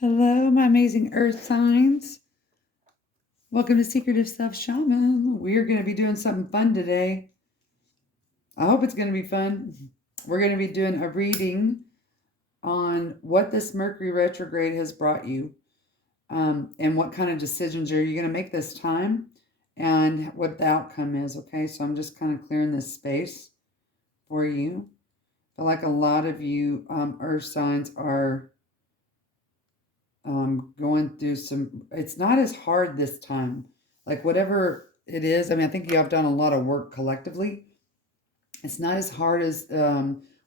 Hello, my amazing earth signs. Welcome to Secretive Self Shaman. We're going to be doing something fun today. I hope it's going to be fun. We're going to be doing a reading on what this Mercury retrograde has brought you, and what kind of decisions are you going to make this time and what the outcome is. Okay, so I'm just kind of clearing this space for you. I feel like a lot of you earth signs are going through it's not as hard this time. Like whatever it is, I mean, I think you have done a lot of work collectively. It's not as hard as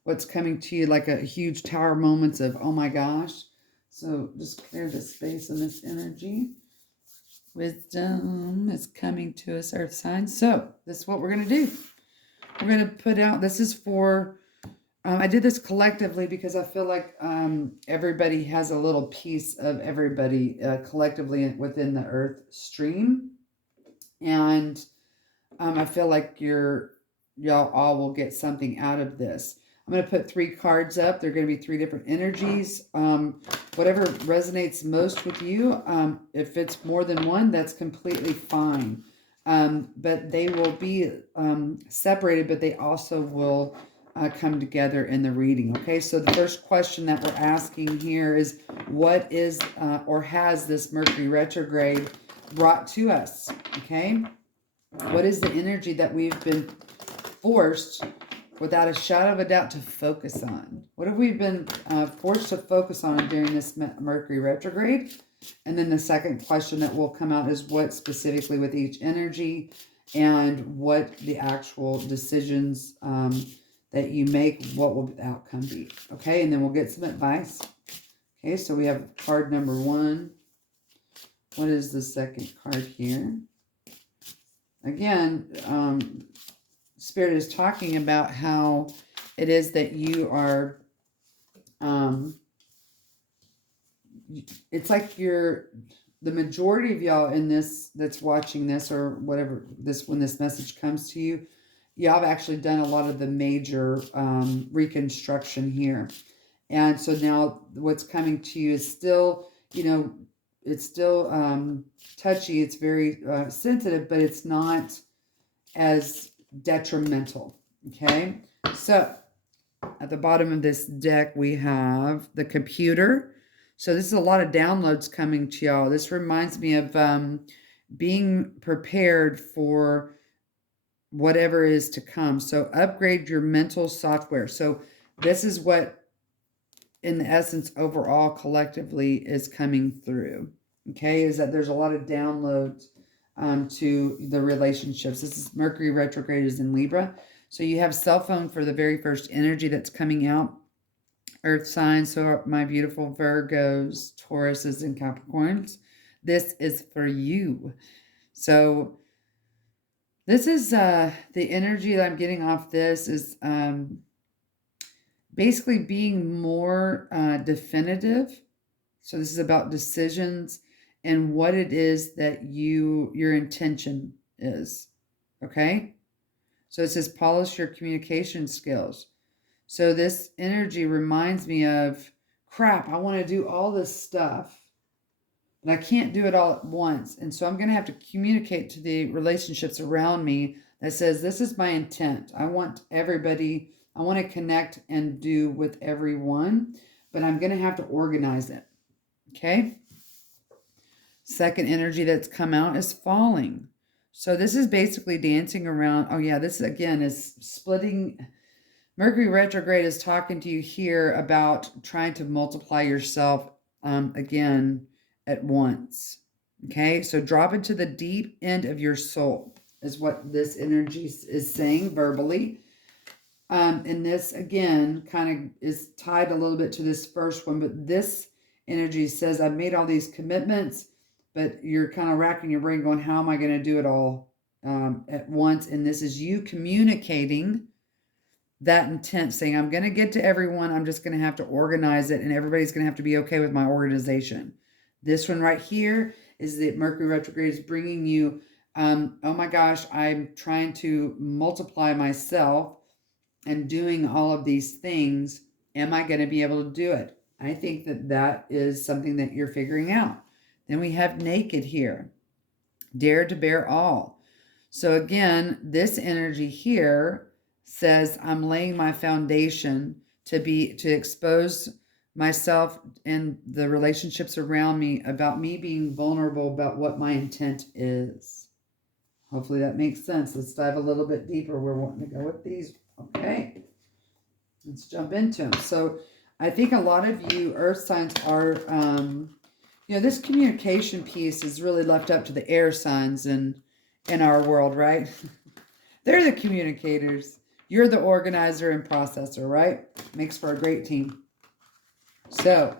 what's coming to you, like a huge tower moments of, oh my gosh. So just clear this space and this energy. Wisdom is coming to us, earth signs. So this is what we're going to do. We're going to put out, this is for I did this collectively because I feel like everybody has a little piece of everybody collectively within the earth stream. And I feel like y'all all will get something out of this. I'm going to put 3 cards up. They're going to be 3 different energies. Whatever resonates most with you. If it's more than one, that's completely fine. But they will be separated, but they also will come together in the reading. Okay, so the first question that we're asking here is, what is or has this Mercury retrograde brought to us? Okay, what is the energy that we've been forced, without a shadow of a doubt, to focus on? What have we been forced to focus on during this Mercury retrograde? And then the second question that will come out is, what specifically with each energy, and what the actual decisions that you make, what will the outcome be? Okay, and then we'll get some advice. Okay, so we have card number 1. What is the second card here? Again, Spirit is talking about how it is that you are, it's like the majority of y'all in this that's watching this, or whatever, when this message comes to you, y'all have actually done a lot of the major reconstruction here. And so now what's coming to you is still, it's still touchy. It's very sensitive, but it's not as detrimental. Okay. So at the bottom of this deck, we have the computer. So this is a lot of downloads coming to y'all. This reminds me of being prepared for whatever is to come. So upgrade your mental software. So this is what, in the essence, overall collectively is coming through. Okay, is that there's a lot of downloads to the relationships. This is Mercury retrograde is in Libra. So you have cell phone for the very first energy that's coming out. Earth signs, so my beautiful Virgos, Tauruses, and Capricorns. This is for you. So this is the energy that I'm getting off this is basically being more definitive. So this is about decisions and what it is that your intention is. Okay? So it says polish your communication skills. So this energy reminds me of, crap, I want to do all this stuff, but I can't do it all at once. And so I'm going to have to communicate to the relationships around me that says, this is my intent. I want everybody, I want to connect and do with everyone, but I'm going to have to organize it. Okay. Second energy that's come out is falling. So this is basically dancing around. Oh yeah, this again is splitting. Mercury retrograde is talking to you here about trying to multiply yourself again at once. Okay, so drop into the deep end of your soul is what this energy is saying verbally. And this again kind of is tied a little bit to this first one, but this energy says, I've made all these commitments, but you're kind of racking your brain going, how am I going to do it all at once? And this is you communicating that intent, saying, I'm going to get to everyone. I'm just going to have to organize it, and everybody's going to have to be okay with my organization. This one right here is that Mercury retrograde is bringing you, oh my gosh, I'm trying to multiply myself and doing all of these things. Am I going to be able to do it? I think that that is something that you're figuring out. Then we have naked here. Dare to bear all. So again, this energy here says I'm laying my foundation to expose myself and the relationships around me about me being vulnerable about what my intent is. Hopefully that makes sense. Let's dive a little bit deeper. We're wanting to go with these. Okay. Let's jump into them. So I think a lot of you earth signs are, this communication piece is really left up to the air signs in our world, right? They're the communicators. You're the organizer and processor, right? Makes for a great team. So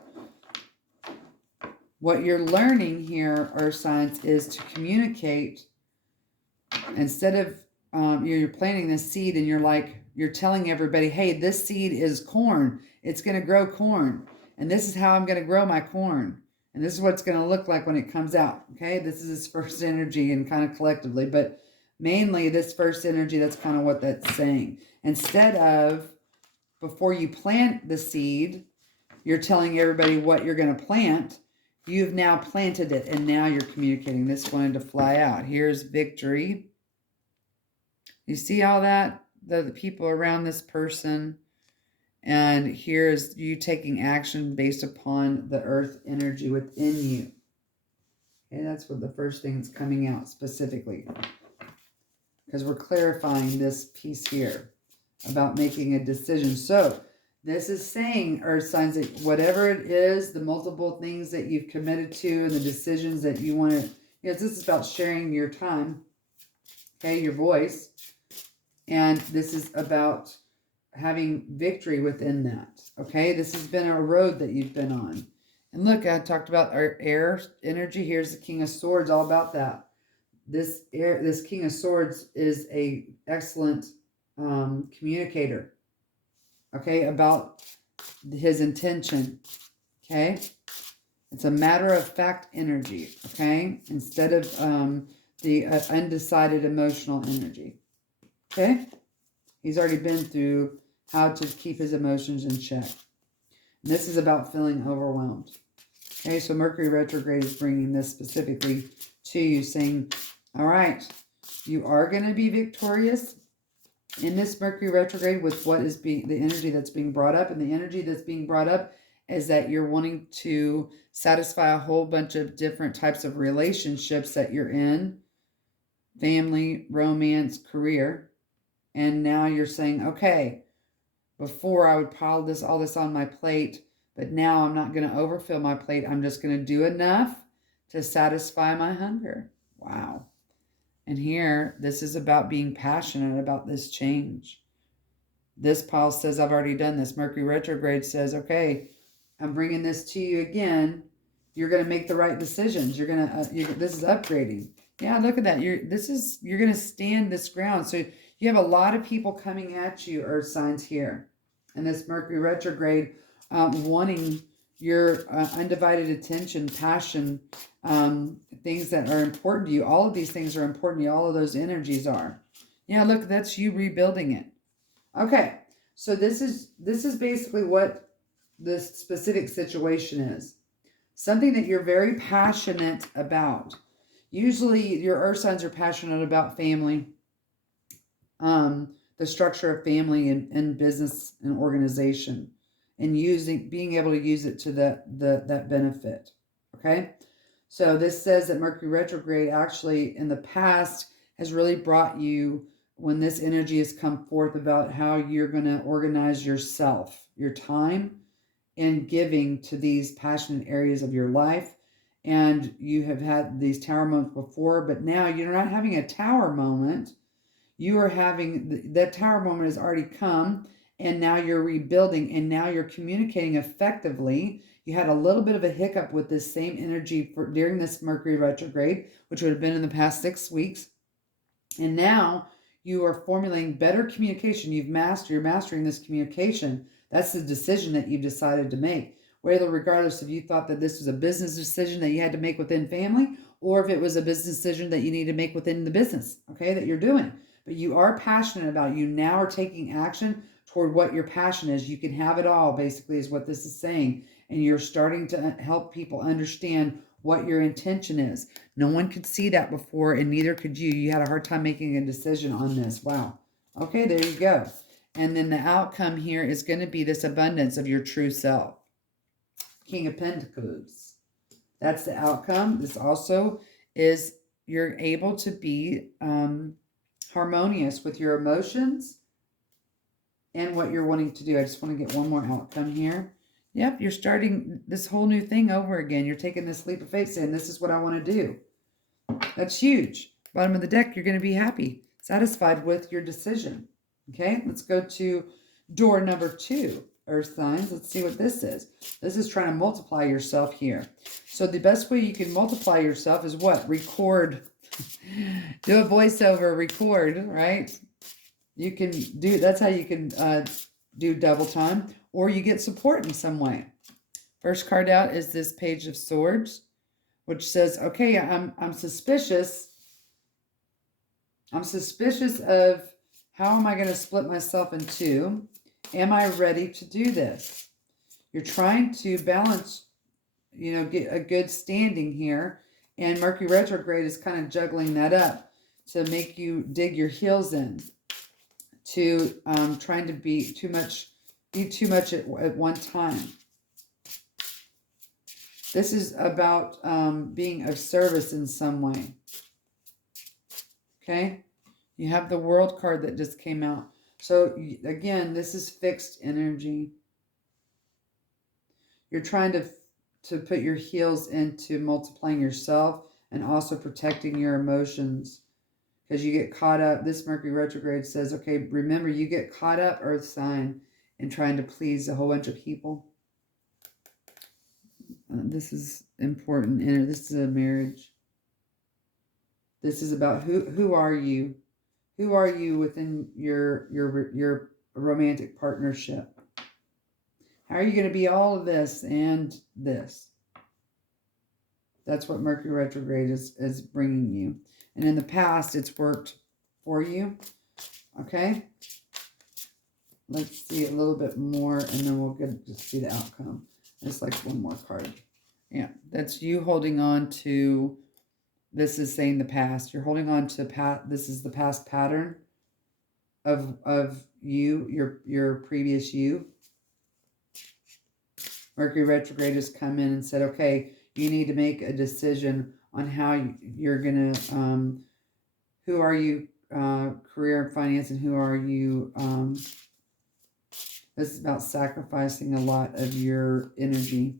what you're learning here, earth signs, is to communicate. Instead of you're planting this seed and you're telling everybody, hey, this seed is corn. It's going to grow corn. And this is how I'm going to grow my corn. And this is what it's going to look like when it comes out. Okay, this is its first energy and kind of collectively. But mainly this first energy, that's kind of what that's saying. Instead of, before you plant the seed, you're telling everybody what you're going to plant. You've now planted it, and now you're communicating. This wanted to fly out. Here's victory. You see all that? The people around this person. And here's you taking action based upon the earth energy within you. Okay, that's what the first thing that's coming out specifically. Because we're clarifying this piece here about making a decision. So this is saying, earth signs, that whatever it is, the multiple things that you've committed to and the decisions that you want to, this is about sharing your time, okay, your voice. And this is about having victory within that, okay? This has been a road that you've been on. And look, I talked about our air energy. Here's the King of Swords, all about that. This King of Swords is a excellent communicator, okay, about his intention, okay? It's a matter-of-fact energy, okay, instead of the undecided emotional energy, okay? He's already been through how to keep his emotions in check. And this is about feeling overwhelmed. Okay, so Mercury retrograde is bringing this specifically to you, saying, all right, you are going to be victorious in this Mercury retrograde with what is the energy that's being brought up. And the energy that's being brought up is that you're wanting to satisfy a whole bunch of different types of relationships that you're in, family, romance, career. And now you're saying, okay, before I would pile all this on my plate, but now I'm not going to overfill my plate. I'm just going to do enough to satisfy my hunger. Wow. And here, this is about being passionate about this change. This pile says, I've already done this. Mercury retrograde says, okay, I'm bringing this to you again. You're going to make the right decisions. You're going to, this is upgrading. Yeah, look at that. You're going to stand this ground. So you have a lot of people coming at you, earth signs, here. And this Mercury retrograde, wanting your undivided attention, passion, things that are important to you. All of these things are important to you. All of those energies are. Yeah, look, that's you rebuilding it. Okay, so this is basically what this specific situation is. Something that you're very passionate about. Usually your earth signs are passionate about family, the structure of family and business and organization, and being able to use it to that benefit. Okay, so this says that Mercury retrograde actually in the past has really brought you, when this energy has come forth, about how you're going to organize yourself, your time, and giving to these passionate areas of your life. And you have had these tower moments before, but now you're not having a tower moment. You are having, that tower moment has already come, and now you're rebuilding, and now you're communicating effectively. You had a little bit of a hiccup with this same energy during this Mercury retrograde, which would have been in the past 6 weeks. And now you are formulating better communication. You're mastering this communication. That's the decision that you decided to make. Whether, regardless if you thought that this was a business decision that you had to make within family, or if it was a business decision that you need to make within the business, okay, that you're doing. But you are passionate about it. You now are taking action toward what your passion is. You can have it all, basically, is what this is saying. and you're starting to help people understand what your intention is. No one could see that before, and neither could you. You had a hard time making a decision on this. Wow. Okay, there you go. And then the outcome here is going to be this abundance of your true self. King of Pentacles. That's the outcome. This also is you're able to be harmonious with your emotions and what you're wanting to do. I just want to get one more outcome here. Yep, you're starting this whole new thing over again. You're taking this leap of faith saying, this is what I want to do. That's huge. Bottom of the deck, you're going to be happy, satisfied with your decision. Okay, let's go to door number 2, Earth signs. Let's see what this is. This is trying to multiply yourself here. So the best way you can multiply yourself is what? Record. Do a voiceover, record, right? You can do, that's how you can do double time, or you get support in some way. First card out is this Page of Swords, which says, okay, I'm suspicious. I'm suspicious of how am I going to split myself in two? Am I ready to do this? You're trying to balance, get a good standing here. And Mercury retrograde is kind of juggling that up to make you dig your heels in, to trying to be too much at one time. This is about being of service in some way. Okay? You have the World card that just came out. So again, this is fixed energy. You're trying to put your heels into multiplying yourself and also protecting your emotions, because you get caught up. This Mercury retrograde says, okay, remember, you get caught up, Earth sign, in trying to please a whole bunch of people. This is important. And this is a marriage. This is about who are you? Who are you within your romantic partnership? How are you going to be all of this and this? That's what Mercury retrograde is bringing you. And in the past, it's worked for you. Okay? Let's see a little bit more, and then we'll get to see the outcome. It's like one more card. Yeah, that's you holding on to, this is saying the past. You're holding on to, this is the past pattern of you, your previous you. Mercury retrograde has come in and said, okay, you need to make a decision on how you're going to, who are you, career and finance, and who are you, this is about sacrificing a lot of your energy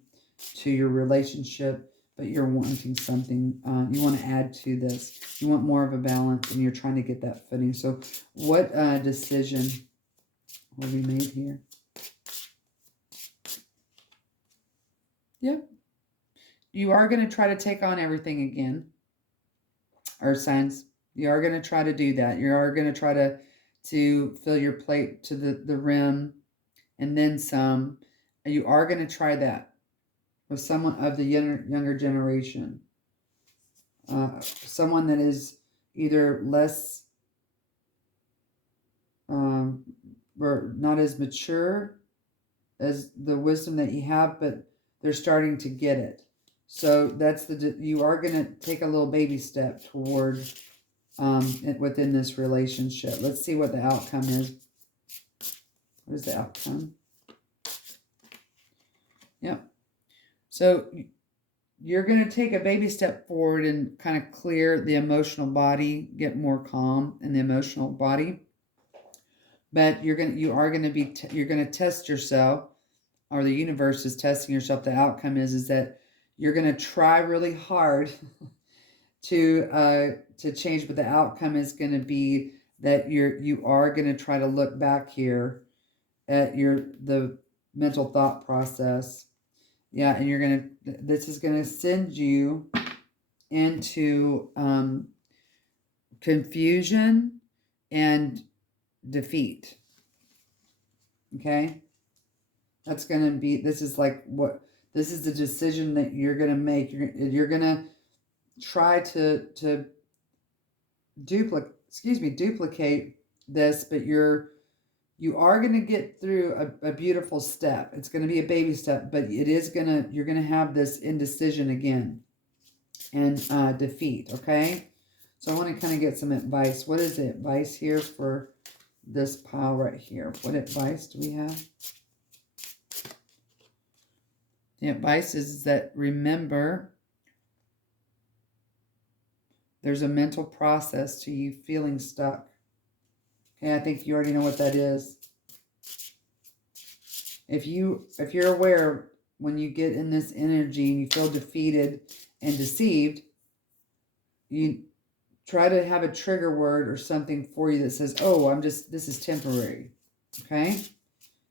to your relationship, but you're wanting something, you want to add to this. You want more of a balance, and you're trying to get that footing. So what decision will be made here? Yep. You are going to try to take on everything again, Earth signs. You are going to try to do that. You are going to try to fill your plate to the rim and then some. You are going to try that with someone of the younger generation. Someone that is either less, or not as mature as the wisdom that you have, but they're starting to get it. So that's you are going to take a little baby step toward within this relationship. Let's see what the outcome is. What is the outcome? Yep. So you're going to take a baby step forward and kind of clear the emotional body, get more calm in the emotional body. But you're going to test yourself, or the universe is testing yourself. The outcome is that you're going to try really hard to change, but the outcome is going to be that you are going to try to look back here at the mental thought process. Yeah, and this is going to send you into confusion and defeat. Okay? That's going to be, this is the decision that you're going to make. You're going to try to duplicate this, but you're You are going to get through a beautiful step. It's going to be a baby step, but you're going to have this indecision again and defeat, okay? So I want to kind of get some advice. What is the advice here for this pile right here? What advice do we have? The advice is that remember, there's a mental process to you feeling stuck. Okay, I think you already know what that is. If you're aware when you get in this energy and you feel defeated and deceived, you try to have a trigger word or something for you that says, oh, this is temporary. Okay?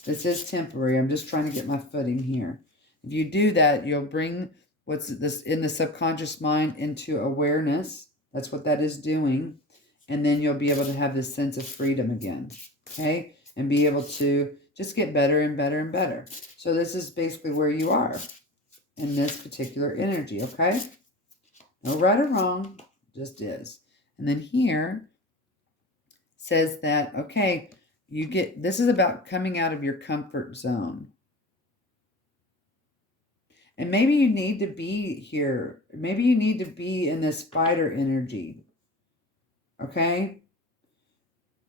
This is temporary. I'm just trying to get my footing here. If you do that, you'll bring what's this in the subconscious mind into awareness. That's what that is doing. And then you'll be able to have this sense of freedom again. Okay? And be able to just get better and better and better. So this is basically where you are in this particular energy. Okay? No right or wrong. Just is. And then here says that, okay, this is about coming out of your comfort zone. And maybe you need to be here. Maybe you need to be in this fighter energy. Okay?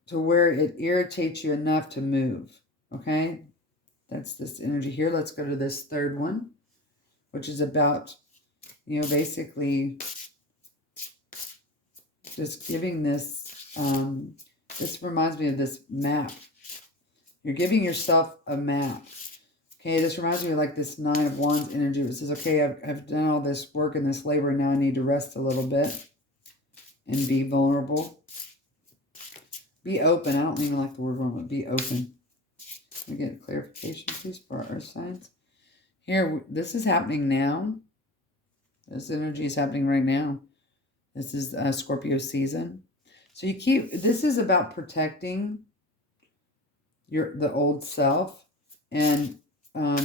To where it irritates you enough to move. Okay? That's this energy here. Let's go to this third one, which is about, basically just giving this, this reminds me of this map. You're giving yourself a map. Okay, this reminds me of like this 9 of Wands energy. It says, okay, I've done all this work and this labor, and now I need to rest a little bit and be vulnerable. Be open. I don't even like the word vulnerable. Be open. Can we get clarification, please, for our earth signs? Here, this is happening now. This energy is happening right now. This is Scorpio season. So this is about protecting the old self, and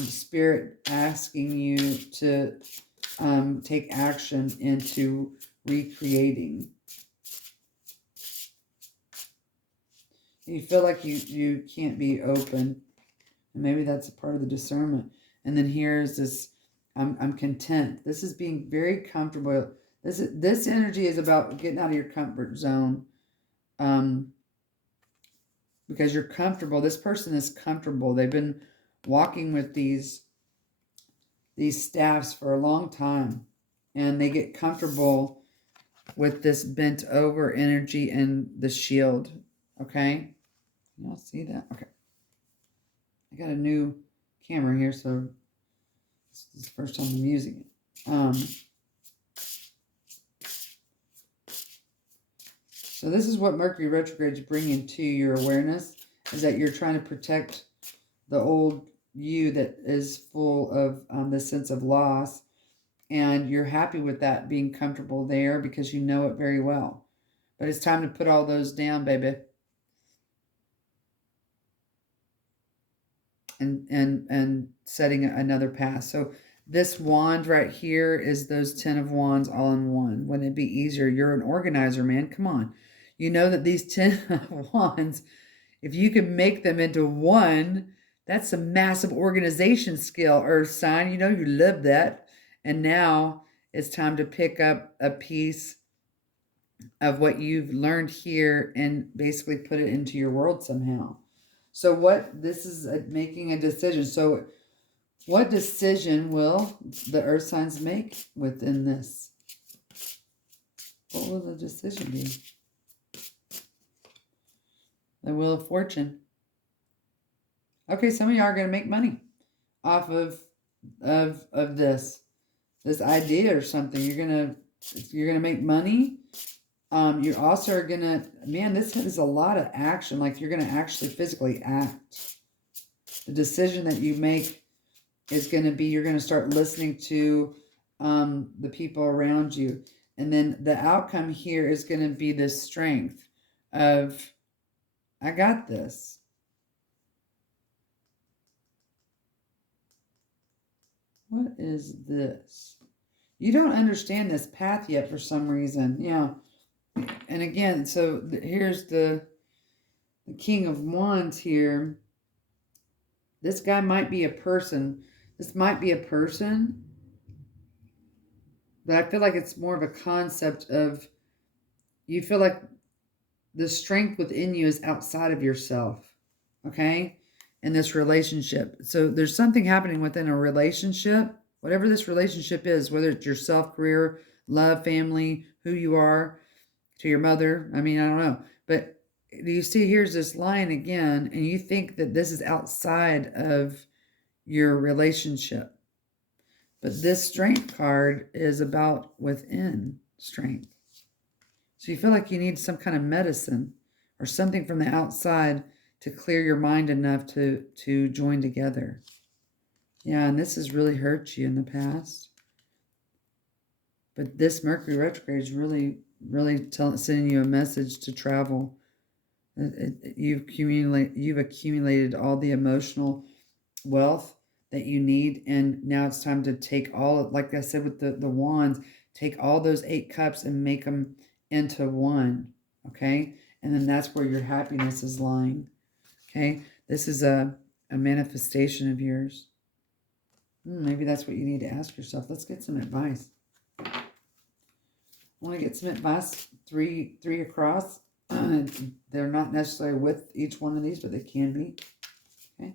Spirit asking you to take action into recreating. You feel like you can't be open, and maybe that's a part of the discernment. And then here's this, I'm content. This is being very comfortable. This energy is about getting out of your comfort zone, because you're comfortable. This person is comfortable. They've been walking with these staffs for a long time, and they get comfortable with this bent over energy and the shield. Okay, y'all see that? Okay, I got a new camera here, so this is the first time I'm using it. So this is what Mercury retrograde is bringing to your awareness, is that you're trying to protect the old you that is full of the sense of loss, and you're happy with that being comfortable there because you know it very well. But it's time to put all those down, baby. And setting another path. So this wand right here is those 10 of Wands all in one. Wouldn't it be easier? You're an organizer, man. Come on. You know that these 10 of Wands, if you can make them into one, that's a massive organization skill, Earth sign. You know you love that. And now it's time to pick up a piece of what you've learned here and basically put it into your world somehow. So this is making a decision. So what decision will the earth signs make within this? What will the decision be? The Wheel of Fortune. Okay, some of you are going to make money off of this idea or something. You're gonna make money. You also are gonna, man, this is a lot of action. Like you're gonna actually physically act. The decision that you make is gonna be, you're gonna start listening to the people around you, and then the outcome here is gonna be this strength of, I got this. What is this? You don't understand this path yet for some reason. Yeah. And again, so here's the The King of Wands here, this guy might be a person. This might be a person, but I feel like it's more of a concept of, you feel like the strength within you is outside of yourself, okay? In this relationship. So there's something happening within a relationship, whatever this relationship is, whether it's yourself, career, love, family, who you are, to your mother. I mean, I don't know. But do you see here's this line again, and you think that this is outside of your relationship. But this strength card is about within strength. So you feel like you need some kind of medicine or something from the outside to clear your mind enough to join together. Yeah, and this has really hurt you in the past. But this Mercury retrograde is really, sending you a message to travel. You've accumulated all the emotional wealth that you need, and now it's time to take all, like I said with the wands, take all those 8 cups and make them into one, okay? And then that's where your happiness is lying, okay? This is a manifestation of yours. Maybe that's what you need to ask yourself. Let's get some advice. I want to get some advice, three across. They're not necessarily with each one of these, but they can be. Okay.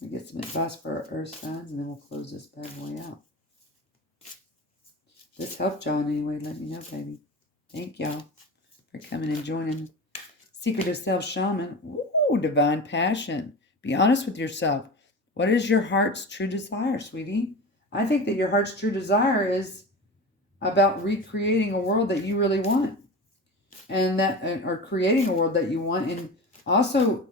We get some advice for our earth signs, and then we'll close this bad boy out. If this helped y'all in any way, let me know, baby. Thank y'all for coming and joining Secret of Self Shaman. Ooh, divine passion. Be honest with yourself. What is your heart's true desire, sweetie? I think that your heart's true desire is about recreating a world that you really want, and that, or creating a world that you want. And also,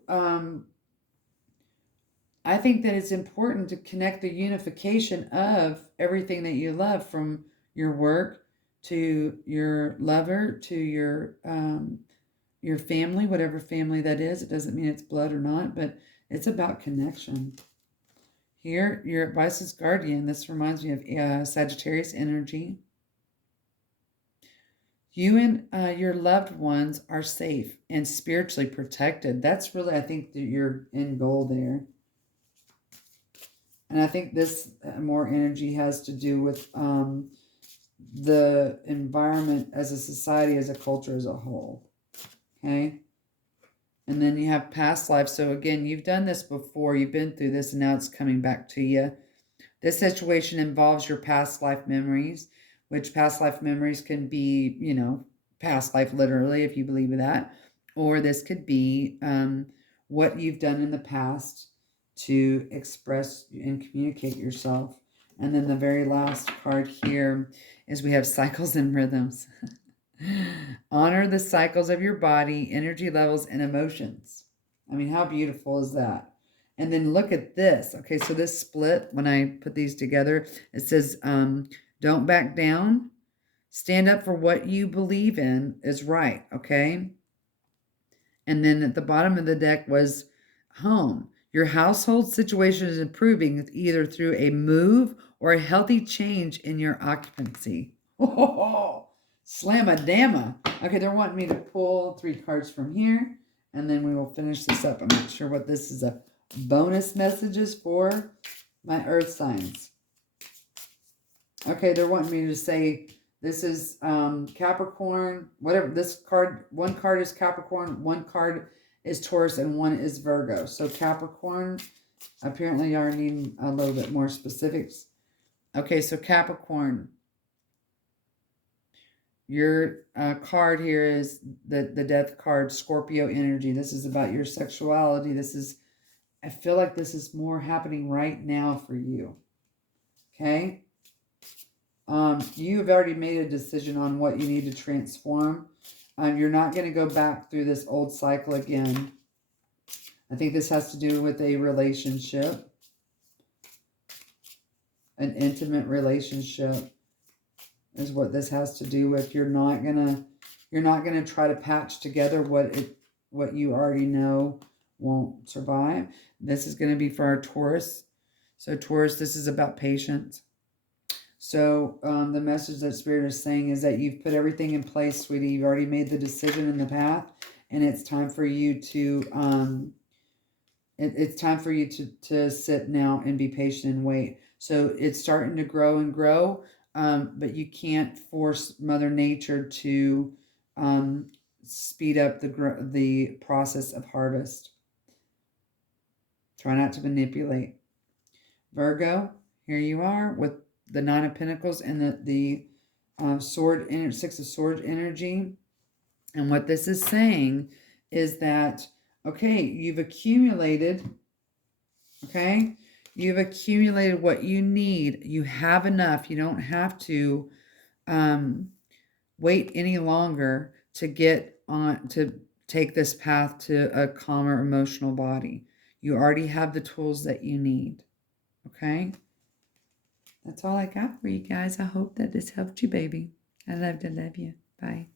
I think that it's important to connect the unification of everything that you love, from your work to your lover to your family, whatever family that is. It doesn't mean it's blood or not, but it's about connection. Here, your advice is guardian. This reminds me of Sagittarius energy. You and your loved ones are safe and spiritually protected. That's really, I think, your end goal there. And I think this more energy has to do with the environment as a society, as a culture as a whole. Okay? And then you have past life. So again, you've done this before. You've been through this, and now it's coming back to you. This situation involves your past life memories, which past life memories can be, past life literally, if you believe in that. Or this could be what you've done in the past to express and communicate yourself. And then the very last card here is we have cycles and rhythms. Honor the cycles of your body, energy levels, and emotions. I mean, how beautiful is that? And then look at this. Okay, so this split, when I put these together, it says, don't back down. Stand up for what you believe in is right, okay? And then at the bottom of the deck was home. Your household situation is improving either through a move or a healthy change in your occupancy. Oh, slamma-damma. Okay, they're wanting me to pull 3 cards from here, and then we will finish this up. I'm not sure what this is a bonus messages for my earth signs. Okay, they're wanting me to say this is Capricorn, whatever. This card, 1 card is Capricorn, 1 card is Taurus, and 1 is Virgo. So Capricorn, apparently you are needing a little bit more specifics. Okay, so Capricorn, your card here is the death card, Scorpio energy. This is about your sexuality. I feel like this is more happening right now for you. Okay? You have already made a decision on what you need to transform. You're not going to go back through this old cycle again. I think this has to do with a relationship, an intimate relationship is what this has to do with. You're not gonna try to patch together what you already know won't survive. This is going to be for our Taurus. So Taurus, this is about patience. So the message that Spirit is saying is that you've put everything in place, sweetie. You've already made the decision in the path, and it's time for you to it's time for you to sit now and be patient and wait. So it's starting to grow and grow, but you can't force Mother Nature to speed up the process of harvest. Try not to manipulate. Virgo, here you are with the Nine of Pentacles and the Six of Swords energy. And what this is saying is that, okay, you've accumulated, okay? You've accumulated what you need. You have enough. You don't have to wait any longer to get on, to take this path to a calmer emotional body. You already have the tools that you need, okay? That's all I got for you guys. I hope that this helped you, baby. I love to love you. Bye.